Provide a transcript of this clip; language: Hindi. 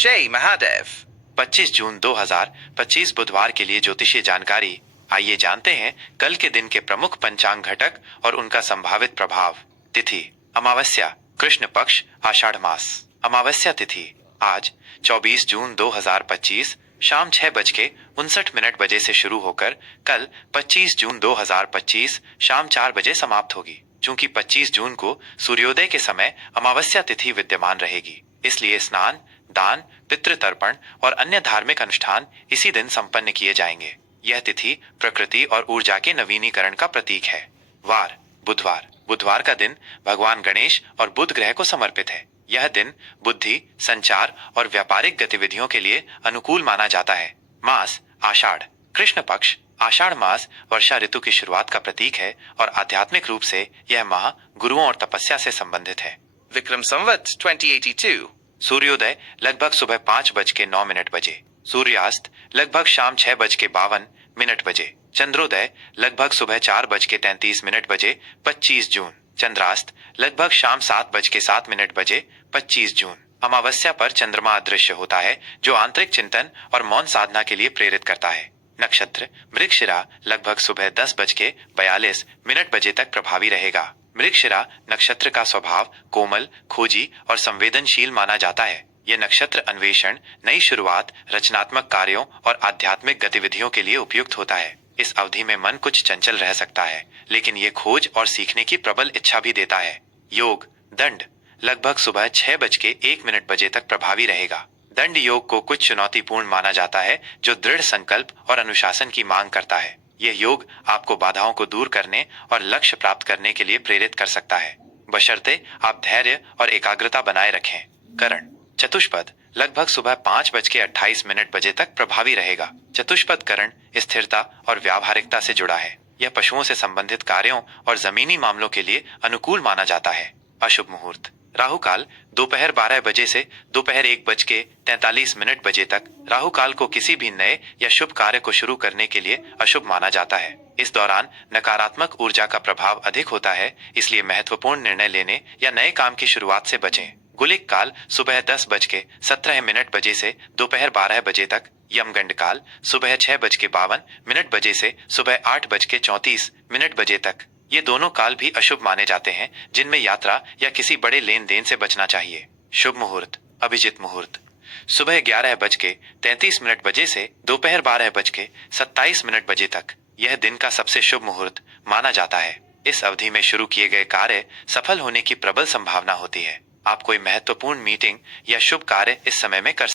जय महादेव। 25 जून 2025 बुधवार के लिए ज्योतिषीय जानकारी। आइए जानते हैं कल के दिन के प्रमुख पंचांग घटक और उनका संभावित प्रभाव। तिथि अमावस्या, कृष्ण पक्ष, आषाढ़ मास। अमावस्या तिथि आज 24 जून 2025 शाम 6:59 बजे से शुरू होकर कल 25 जून 2025 शाम 4 बजे समाप्त होगी। चूंकि 25 जून को सूर्योदय के समय अमावस्या तिथि विद्यमान रहेगी, इसलिए स्नान, दान, पितृतर्पण और अन्य धार्मिक अनुष्ठान इसी दिन संपन्न किए जाएंगे। यह तिथि प्रकृति और ऊर्जा के नवीनीकरण का प्रतीक है। वार बुधवार। बुधवार का दिन भगवान गणेश और बुध ग्रह को समर्पित है। यह दिन बुद्धि, संचार और व्यापारिक गतिविधियों के लिए अनुकूल माना जाता है। मास आषाढ़, कृष्ण पक्ष। आषाढ़ मास वर्षा ऋतु की शुरुआत का प्रतीक है और आध्यात्मिक रूप से यह माह गुरुओं और तपस्या से संबंधित है। विक्रम संवत 2082। सूर्योदय लगभग सुबह 5:09 बजे। सूर्यास्त लगभग शाम 6:52 बजे। चंद्रोदय लगभग सुबह 4:33 बजे 25 जून। चंद्रास्त लगभग शाम 7:07 बजे 25 जून। अमावस्या पर चंद्रमा अदृश्य होता है, जो आंतरिक चिंतन और मौन साधना के लिए प्रेरित करता है। नक्षत्र मृगशिरा लगभग सुबह 10:42 बजे तक प्रभावी रहेगा। मृगशिरा नक्षत्र का स्वभाव कोमल, खोजी और संवेदनशील माना जाता है। यह नक्षत्र अन्वेषण, नई शुरुआत, रचनात्मक कार्यों और आध्यात्मिक गतिविधियों के लिए उपयुक्त होता है। इस अवधि में मन कुछ चंचल रह सकता है, लेकिन ये खोज और सीखने की प्रबल इच्छा भी देता है। योग दंड लगभग सुबह 6:01 बजे तक प्रभावी रहेगा। दंड योग को कुछ चुनौतीपूर्ण माना जाता है, जो दृढ़ संकल्प और अनुशासन की मांग करता है। यह योग आपको बाधाओं को दूर करने और लक्ष्य प्राप्त करने के लिए प्रेरित कर सकता है, बशर्ते आप धैर्य और एकाग्रता बनाए रखें। करण चतुष्पद लगभग सुबह 5:28 बजे तक प्रभावी रहेगा। चतुष्पद करण स्थिरता और व्यावहारिकता से जुड़ा है। यह पशुओं से संबंधित कार्यों और जमीनी मामलों के लिए अनुकूल माना जाता है। अशुभ मुहूर्त राहु काल दोपहर 12 बजे से दोपहर 1:43 बजे तक। राहु काल को किसी भी नए या शुभ कार्य को शुरू करने के लिए अशुभ माना जाता है। इस दौरान नकारात्मक ऊर्जा का प्रभाव अधिक होता है, इसलिए महत्वपूर्ण निर्णय लेने या नए काम की शुरुआत से बचें। गुलिक काल सुबह 10:17 बजे से दोपहर 12 बजे तक। यमगंड काल सुबह 6:52 बजे से सुबह 8:34 बजे तक। ये दोनों काल भी अशुभ माने जाते हैं, जिनमें यात्रा या किसी बड़े लेन देन से बचना चाहिए। शुभ मुहूर्त अभिजित मुहूर्त सुबह 11:33 बजे से दोपहर 12:27 बजे तक। यह दिन का सबसे शुभ मुहूर्त माना जाता है। इस अवधि में शुरू किए गए कार्य सफल होने की प्रबल संभावना होती है। आप कोई महत्वपूर्ण मीटिंग या शुभ कार्य इस समय में कर